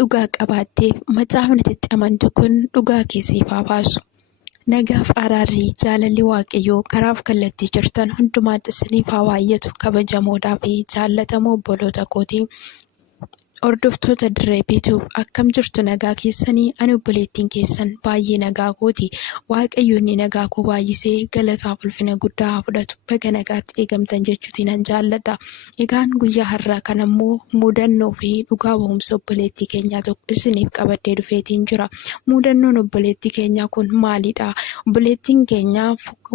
dhugaa qabaattee macaafni itti amantu kun dhugaa keessiif haa baasu. Nagaaf araarrii jaalalli waaqayyoo karaaf kallattii jirtan hundumaatti isiniif haa waayyatu. Kabajamoodhaa fi jaallatamoo obboloota kootii. Hordoftoota Dirree Biituu akkam jirtu nagaa keessanii? Ani obboleettiin keessan baay'ee nagaa kooti. Waaqayyo inni nagaa koo baay'isee galataaf ulfina guddaa haa fudhatu. Baga nagaatti eegamtan jechuutiin nan jaalladha. Egaan guyyaa har'aa kan ammoo mudannoo fi dhugaa ba'umsa obboleettii keenyaa tokko isiniif qabadhee dhufeetiin jira. Mudannoon obboleettii keenyaa kun maalidha? Obboleettiin keenyaa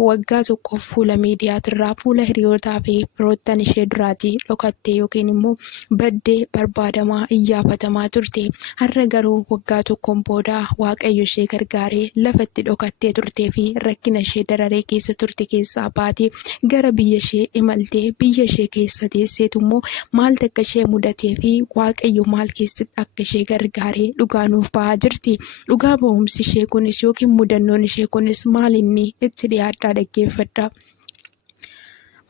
waggaa tokkoof fuula miidiyaatirraa fuula hiriyootaa fi firoottan ishee duraatii dhokattee yookiin immoo baddee barbaadamaa iyyaafatamaa turte. Har'a garuu waggaa tokkoon booda waaqayyo ishee gargaaree lafatti dhokattee turtee fi rakkina ishee dararee keessa turte keessaa baatee gara biyya ishee imaltee biyya ishee keessa teesseetu immoo maaltu akka ishee mudatee fi waaqayyo maal keessatti akka ishee gargaaree dhugaa nuuf ba'aa jirti. Dhugaa ba'umsi ishee kunis yookiin mudannoon ishee kunis maal inni itti dhiyaadhaa dhaggeeffadha.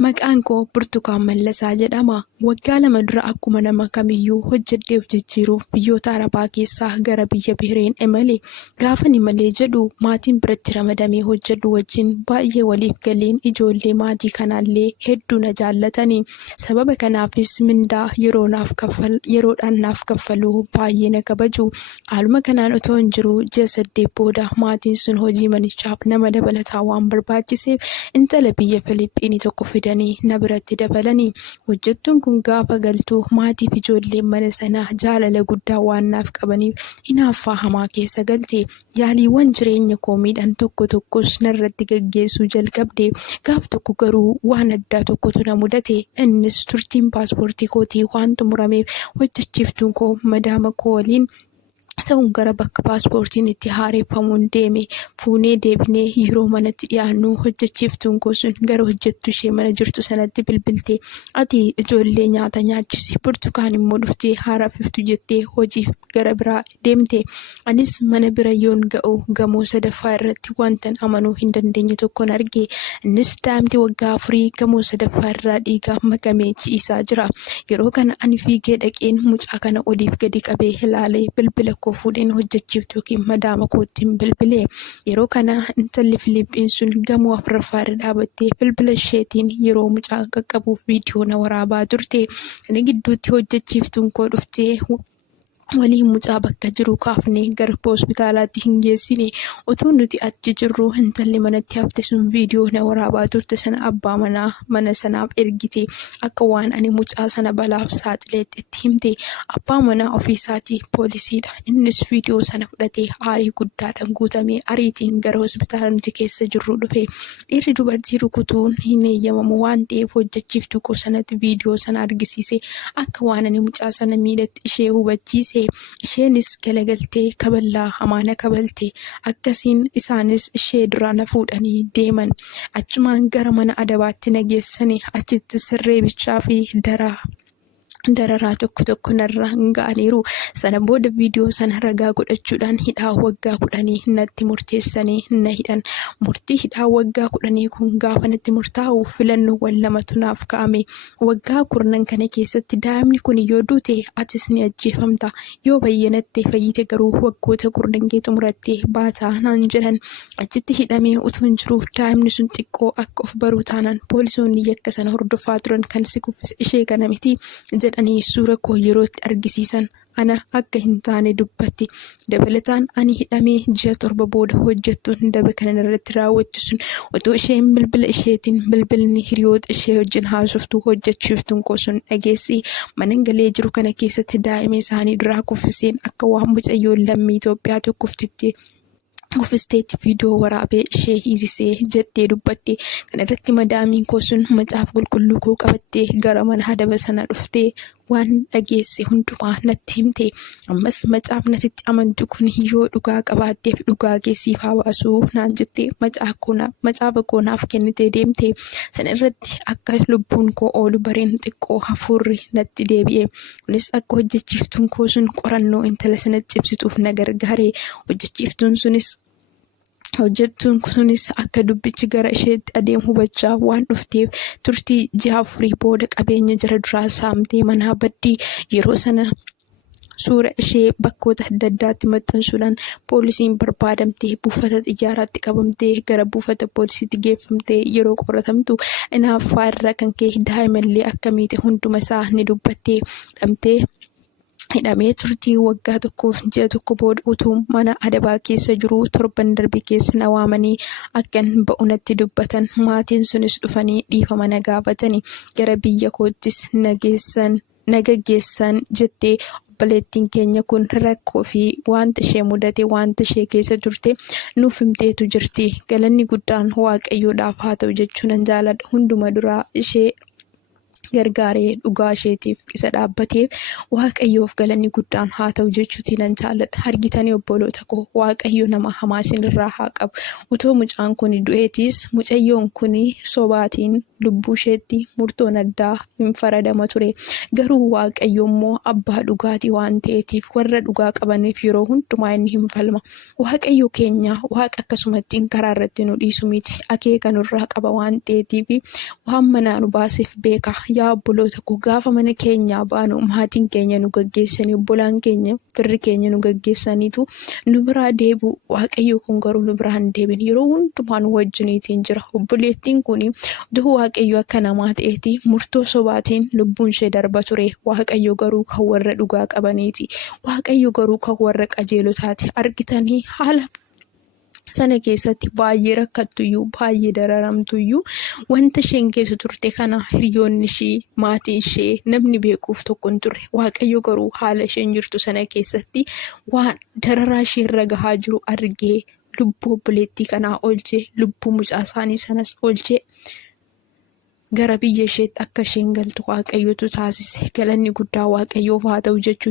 Maqaan koo Burtukaan Mallasaa jedhama. Waggaa 2 dura akkuma nama kamiyyuu hojjedhee of jijjiiruuf biyyoota Arabaa keessaa gara biyya Bahireen imale. Gaafan imalee jedhu maatiin biratti ramadamee hojjedhu wajjin baay'ee waliif galiin ijoollee maatii kanaallee hedduu na jaallatanii. Sababa kanaafis mindaa yeroodhaan naaf kaffaluu baay'ee na kabaju. Haaluma kanaan otoo hin jiru ji'a 8 booda maatiin sun hojii manichaaf nama dabalataa waan barbaachiseef intala biyya Filiiphiinii tokko fidanii na biratti dabalanii. Hojjettuun kun gaafa galtuu maatiif ijoolleen mana sanaa jaalala guddaa waan naaf qabaniif hinaaffaa hamaa keessa galte. Yaaliiwwan jireenya koo miidhan tokko tokkos narratti gaggeessuu jalqabde. Gaaf tokko garuu waan addaa tokkotu na mudate. Innis turtiin paaspoortii kootii waan xumurameef hojjechiiftuun koo madaama koo waliin ta'uun gara bakka paaspoortiin itti haareffamuun deeme. Fuunee deebinee yeroo manatti dhiyaannu hojjechiiftuun koo sun gara hojjettu ishee mana jirtu sanatti bilbilte. Ati ijoollee nyaata nyaachisi, Burtukaan immoo dhuftee haarafiftu jettee hojiif gara biraa deemte. Anis mana bira yoon ga'u gamoo 3ffaa irratti wantan amanuu hin dandeenye tokkon arge. Innis daa'imti waggaa 4 gamoo 3ffaa irraa dhiigaan makamee ciisaa jira. Yeroo kana ani fiigee dhaqeen mucaa kana oliif gadi qabee ilaalee bilbila koo fuudheen hojjechiiftu yookiin madaama kootiin bilbilee. Yeroo kana intalli Filiiphiin sun gamoo 4ffaa irra dhaabattee bilbila isheetiin yeroo mucaa qaqqabuuf viidiyoo na waraabaa turte. Kana gidduutti hojjechiiftuun koo dhuftee waliin mucaa bakka jiru kaafnee gara hospitaalaatti hin geessine. Utuu nuti achi jirru intalli manatti hafte sun viidiyoo na waraabaa turte sana abbaa mana sanaaf ergite. Akka waan ani mucaa sana balaaf saaxileetti itti himte. Abbaa manaa ofiisaatii poolisiidha. Innis viidiyoo sana fudhatee aarii guddaadhaan guutamee ariitiin gara hospitaala nuti keessa jirru dhufe. Dhiirri dubartii rukutuun hin eeyyamamu waan ta'eef hojjechiiftuu koo sanatti viidiyoo sana argisiise. Akka waan ani mucaa sana miidhatti ishee hubachiise. Isheenis galagaltee kaballaa hamaana kabalte. Akkasiin isaanis ishee duraa na fuudhanii deeman. Achumaan gara mana adabaatti na geessanii achitti sirreebichaa fi dararaa tokko narraa hin ga'aniiru. Sana booda viidiyoo sana ragaa godhachuudhaan hidhaa waggaa 10 natti murteessanii na hidhan. Murtii hidhaa waggaa 10 kun gaafa natti murtaa'u filannoowwan 2tu naaf ka'ame. Waggaa 10 kana keessatti daa'imni kun yoo duute atis ni ajjeefamta, yoo bayyanatte fayyite garuu waggoota 10 xumurattee baataa naan jedhan. Achitti hidhamee utuu hin jiru daa'imni sun xiqqoo akka of baruu taanaan poolisoonni yakka sana hordofaa turan kan si kuffise ishee kana miti jedhanii suura koo yerootti argisiisan. Ana akka hin taane dubbatti. Dabalataan ani hidhamee ji'a 7 booda hojjettuun daba kana irratti raawwachisun otoo isheen bilbila isheetiin bilbilni hiriyoota ishee wajjin haasoftuu hojjechiiftuun koo sun dhageessi. Mana galee jiru kana keessatti daa'ima isaanii duraa kuffiseen akka waan mucayyoon lammii Itoophiyaa tokkoftitti kuffisteetti viidiyoo waraabee ishee hiisisee jettee dubbatte. Kana irratti madaamiin koo sun macaafa qulqulluu koo qabattee gara mana adaba sana dhuftee waan dhageesse hundumaa natti himte. Ammas macaafni natti amantu kun yoo dhugaa qabaatteef dhugaa keessiif haa baasu naan jettee macaafa koo naaf kennitee deemte. Sana irratti akka lubbuun koo oolu bareen xiqqoo hafuurri natti deebi'e. Kunis akka hojjechiiftuun koo sun qorannoo intala sanatti cibsituuf na gargaare. Hojjettuun sunis akka dubbichi gara isheetti adeemu hubachaa waan dhufteef turtii ji'a 4 booda qabeenya jara duraa saamtee manaa baddii. Yeroo sana suura ishee bakkoota adda addaatti maxxansuudhaan poolisiin barbaadamtee buufata xiyyaaraatti qabamtee gara buufata poolisiitti geeffamtee yeroo qoratamtu hinaaffaa irraa kan ka'e daa'imallee akkamiiti hunduma isaa ni dubbattee hidhamee turtii waggaa tokkoof ji'a tokko booda utuu mana adabaa keessa jiru torban darbe keessa na waamanii akkan ba'unatti dubbatan maatiin sunis dhufanii dhiifama na gaafatanii gara biyya koottis na gaggeessan jettee obboleettiin keenya kun rakkoo fi wanta ishee mudate wanta ishee keessa turte nuuf himteetu jirti. Galanni guddaan waaqayyoodhaaf haa ta'u jechuun nan jaaladha. Hunduma duraa ishee gargaaree dhugaa isheetiif isa dhaabbateef waaqayyoof galanni guddaan haa ta'u jechuutii nan jaaladha. Argitanii obboloota koo waaqayyo nama hamaa isinirraa haa qabu. Utoo mucaan kun du'eetis mucayyoon kun sobaatiin lubbuu isheetti murtoon addaa hin faradama ture. Garuu waaqayyo immoo abbaa dhugaatii waan ta'eetiif warra dhugaa qabaniif yeroo hundumaa inni hin falma. Waaqayyo keenya waaqa akkasumatti karaa irratti nu dhiisu miti. Akeeka nurraa qaba waan ta'eetiif waan manaa nu baaseef beeka. Yaa obboloota koo gaafa mana keenyaa baanu maatiin keenya nu gaggeessanii obbolaan keenya firri keenya nu gaggeessaniitu nu biraa deebi'u. Waaqayyo kun garuu nu biraa hin deebine yeroo hundumaa nu wajjiniitiin jira. Obboleettiin kun utuu waaqayyo akka namaa ta'eeti murtoo sobaatiin lubbuun ishee darba ture. Waaqayyo garuu kan warra dhugaa qabaniiti. Waaqayyo garuu kan warra qajeelotaati. Argitanii haala sana keessatti baay'ee rakkattuyyuu baay'ee dararamtuyyuu wanta isheen keessa turte kana hiriyoonni ishee maatiin ishee namni beekuuf tokko hin turre. Waaqayyo garuu haala isheen jirtu sana keessatti waan dararaa ishee irra gahaa jiru argee lubbuu obboleettii kanaa oolchee lubbuu mucaa isaanii sanas oolchee gara biyya isheetti akka isheen galtu waaqayyotu taasise. Galanni guddaa waaqayyoof haa ta'u jechuu